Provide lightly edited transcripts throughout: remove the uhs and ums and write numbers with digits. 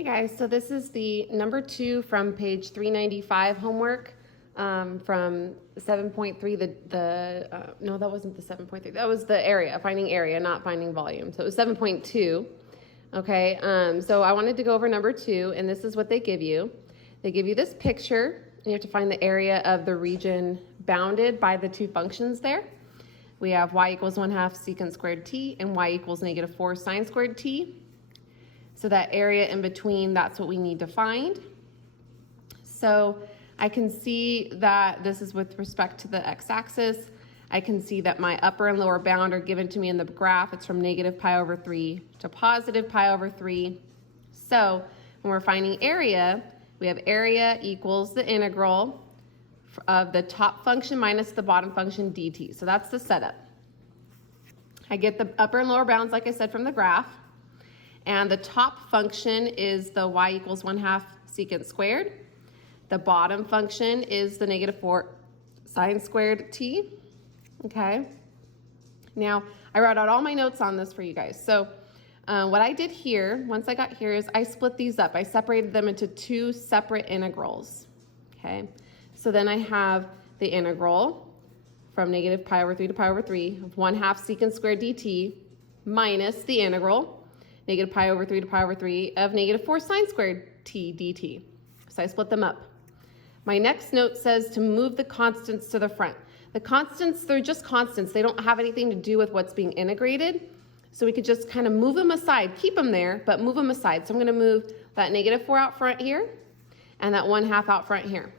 Hey guys, so this is the number 2 from page 395 homework from 7.3, no, that wasn't the 7.3, that was the area, finding area, not finding volume. So it was 7.2, okay? So I wanted to go over number 2, and this is what they give you. They give you this picture, and you have to find the area of the region bounded by the two functions there. We have y equals 1/2 secant squared t and y equals -4 sine squared t. So that area in between, that's what we need to find. So I can see that this is with respect to the x-axis. I can see that my upper and lower bound are given to me in the graph. It's from -π/3 to +π/3. So when we're finding area, we have area equals the integral of the top function minus the bottom function dt. So that's the setup. I get the upper and lower bounds, like I said, from the graph. And the top function is the y equals 1/2 secant squared. The bottom function is the -4 sine squared t. Okay. Now, I wrote out all my notes on this for you guys. So what I did here, once I got here, is I split these up. I separated them into two separate integrals. Okay. So then I have the integral from -π/3 to π/3 of 1/2 secant squared dt minus the integral -π/3 to π/3 of -4 sine squared t dt. So I split them up. My next note says to move the constants to the front. The constants, they're just constants. They don't have anything to do with what's being integrated. So we could just kind of move them aside, keep them there, but move them aside. So I'm going to move that -4 out front here and that 1/2 out front here.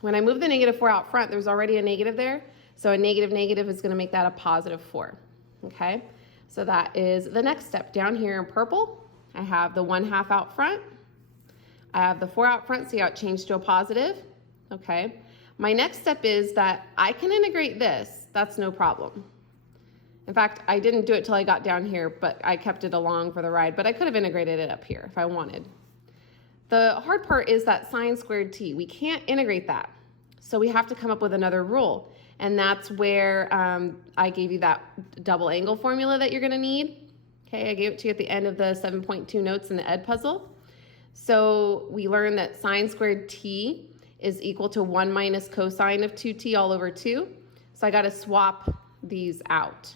When I move the -4 out front, there's already a negative there. So a negative is going to make that a +4. Okay? So that is the next step. Down here in purple, I have the 1/2 out front. I have the 4 out front. See how it changed to a positive? Okay. My next step is that I can integrate this. That's no problem. In fact, I didn't do it till I got down here, but I kept it along for the ride. But I could have integrated it up here if I wanted. The hard part is that sine squared t. We can't integrate that. So we have to come up with another rule. And that's where I gave you that double angle formula that you're going to need. Okay, I gave it to you at the end of the 7.2 notes in the ed puzzle. So we learned that sine squared t is equal to 1 minus cosine of 2t all over 2. So I got to swap these out.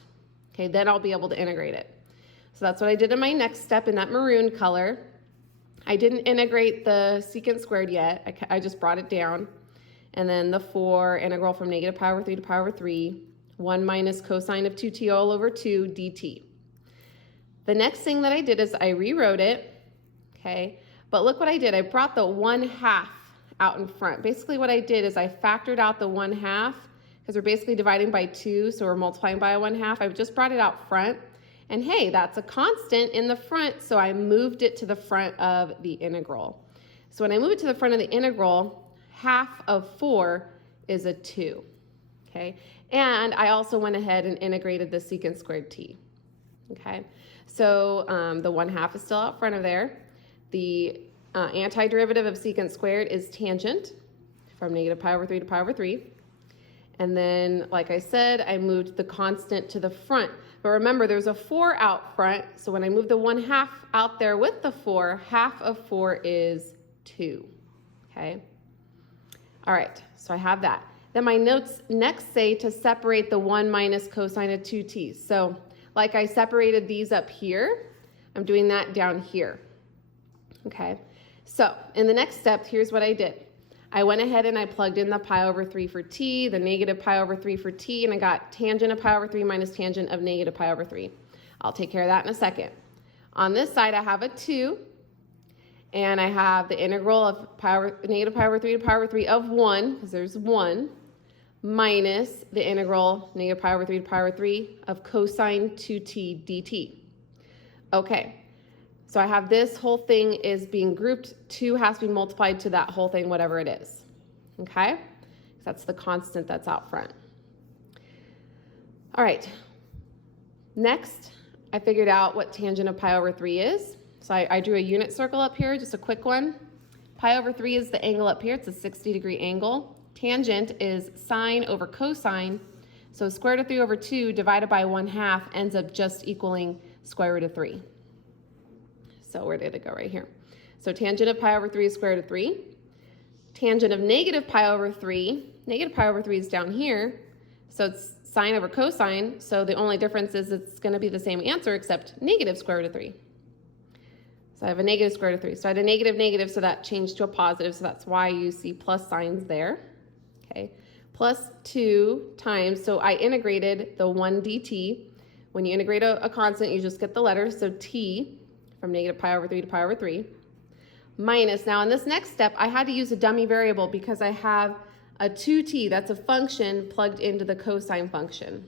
Okay, then I'll be able to integrate it. So that's what I did in my next step in that maroon color. I didn't integrate the secant squared yet. I just brought it down. And then the 4 integral from -π/3 to π/3, 1 minus cosine of 2t all over 2 dt. The next thing that I did is I rewrote it, okay? But look what I did. I brought the 1/2 out in front. Basically what I did is I factored out the 1/2 because we're basically dividing by 2, so we're multiplying by a 1/2. I just brought it out front. And hey, that's a constant in the front, so I moved it to the front of the integral. So when I move it to the front of the integral, 1/2 of 4 is a 2, okay? And I also went ahead and integrated the secant squared t, okay? So the 1/2 is still out front of there. The antiderivative of secant squared is tangent from -π/3 to π/3. And then, like I said, I moved the constant to the front. But remember, there's a 4 out front, so when I move the 1/2 out there with the 4, 1/2 of 4 is 2, okay? All right, so I have that. Then my notes next say to separate the 1 minus cosine of 2t. So like I separated these up here, I'm doing that down here. Okay, so in the next step, here's what I did. I went ahead and I plugged in the π/3 for t, the -π/3 for t, and I got tangent of π/3 minus tangent of -π/3. I'll take care of that in a second. On this side, I have a 2. And I have the integral of -π/3 to π/3 of 1, because there's 1, minus the integral -π/3 to π/3 of cosine 2t dt. Okay, so I have this whole thing is being grouped. 2 has to be multiplied to that whole thing, whatever it is. Okay, that's the constant that's out front. All right, next I figured out what tangent of π/3 is. So I drew a unit circle up here, just a quick one. π/3 is the angle up here. It's a 60-degree angle. Tangent is sine over cosine. So square root of 3 over 2 divided by 1/2 ends up just equaling square root of 3. So where did it go? Right here. So tangent of pi over 3 is square root of 3. Tangent of negative pi over 3 is down here. So it's sine over cosine. So the only difference is it's going to be the same answer except negative square root of 3. So I have a negative square root of 3. So I had a negative, negative, so that changed to a positive. So that's why you see plus signs there. Okay. Plus 2 times, so I integrated the 1 dt. When you integrate a constant, you just get the letters. So t from negative pi over 3 to pi over 3. Minus, now in this next step, I had to use a dummy variable because I have a 2t, that's a function plugged into the cosine function.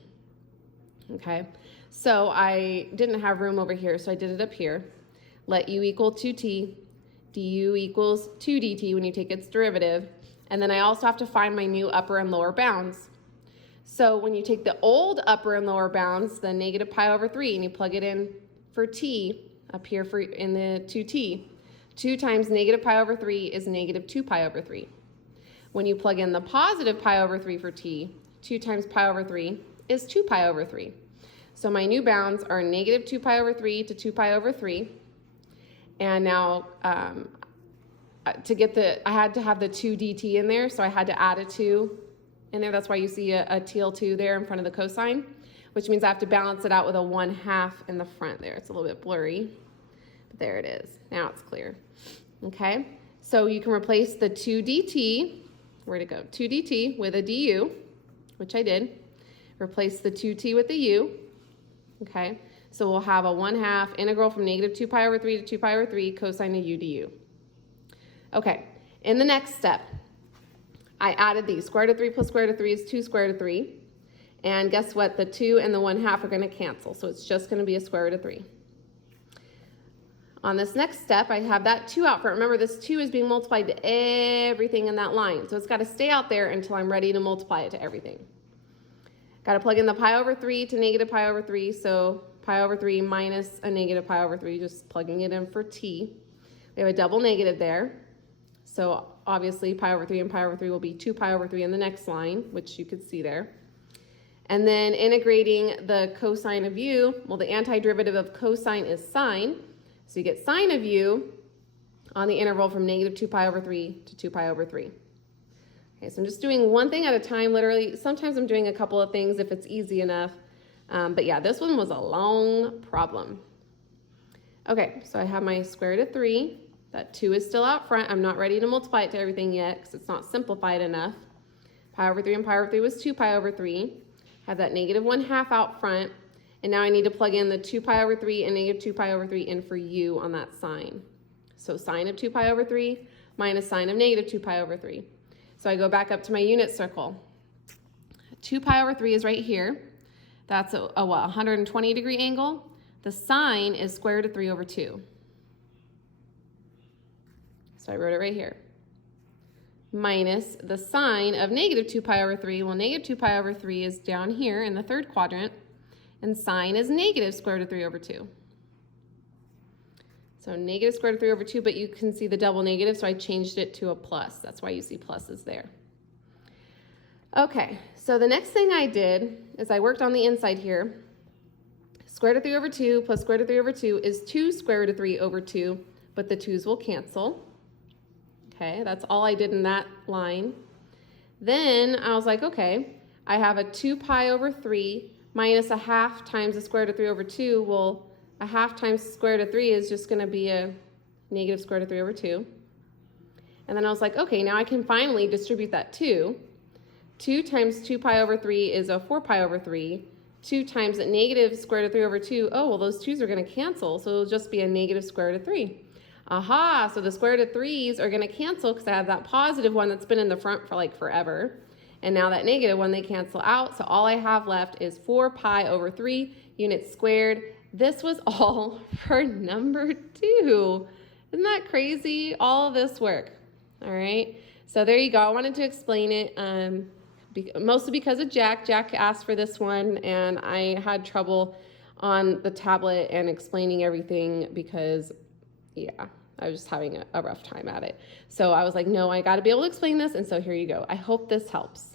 Okay, so I didn't have room over here, so I did it up here. Let u equal 2t, du equals 2 dt when you take its derivative. And then I also have to find my new upper and lower bounds. So when you take the old upper and lower bounds, the negative pi over 3, and you plug it in for t, up here for in the 2t, 2 times negative pi over 3 is negative 2 pi over 3. When you plug in the positive pi over 3 for t, 2 times pi over 3 is 2 pi over 3. So my new bounds are negative 2 pi over 3 to 2 pi over 3. And now to get I had to have the 2 dt in there, so I had to add a 2 in there. That's why you see a TL2 there in front of the cosine, which means I have to balance it out with a 1/2 in the front there. It's a little bit blurry, but there it is. Now it's clear. Okay, so you can replace the 2 dt, where'd it go? 2 dt with a du, which I did. Replace the 2t with the u. Okay, so we'll have a 1/2 integral from negative 2 pi over 3 to 2 pi over 3 cosine of u du. Okay, in the next step, I added these. Square root of 3 plus square root of 3 is 2 square root of 3. And guess what? The 2 and the 1/2 are going to cancel, so it's just going to be a square root of 3. On this next step, I have that 2 out front. Remember, this 2 is being multiplied to everything in that line, so it's got to stay out there until I'm ready to multiply it to everything. Got to plug in the pi over 3 to negative pi over 3, so pi over 3 minus a negative pi over 3, just plugging it in for t. We have a double negative there. So obviously pi over 3 and pi over 3 will be 2 pi over 3 in the next line, which you could see there. And then integrating the cosine of u, well, the antiderivative of cosine is sine. So you get sine of u on the interval from negative 2 pi over 3 to 2 pi over 3. Okay, so I'm just doing one thing at a time, literally. Sometimes I'm doing a couple of things if it's easy enough. But yeah, this one was a long problem. Okay, so I have my square root of 3. That 2 is still out front. I'm not ready to multiply it to everything yet because it's not simplified enough. Pi over 3 and pi over 3 was 2 pi over 3. Have that negative 1/2 out front. And now I need to plug in the 2 pi over 3 and negative 2 pi over 3 in for u on that sign. So sine of 2 pi over 3 minus sine of negative 2 pi over 3. So I go back up to my unit circle. 2 pi over 3 is right here. That's a 120-degree angle. The sine is square root of 3 over 2. So I wrote it right here. Minus the sine of negative 2 pi over 3. Well, negative 2 pi over 3 is down here in the third quadrant. And sine is negative square root of 3 over 2. So negative square root of 3 over 2, but you can see the double negative, so I changed it to a plus. That's why you see pluses there. Okay, so the next thing I did is I worked on the inside here. Square root of 3 over 2 plus square root of 3 over 2 is 2 square root of 3 over 2, but the 2's will cancel. Okay, that's all I did in that line. Then I was like, okay, I have a 2 pi over 3 minus a 1/2 times the square root of 3 over 2. Well, a 1/2 times the square root of 3 is just going to be a negative square root of 3 over 2. And then I was like, okay, now I can finally distribute that 2. 2 times 2 pi over 3 is a 4 pi over 3. 2 times a negative square root of 3 over 2. Oh, well, those 2's are going to cancel, so it'll just be a negative square root of 3. Aha, so the square root of 3's are going to cancel because I have that positive one that's been in the front for like forever. And now that negative one, they cancel out. So all I have left is 4 pi over 3 units squared. This was all for number 2. Isn't that crazy? All of this work. All right. So there you go. I wanted to explain it mostly because of Jack. Jack asked for this one, and I had trouble on the tablet and explaining everything because, yeah, I was just having a rough time at it. So I was like, no, I got to be able to explain this. And so here you go. I hope this helps.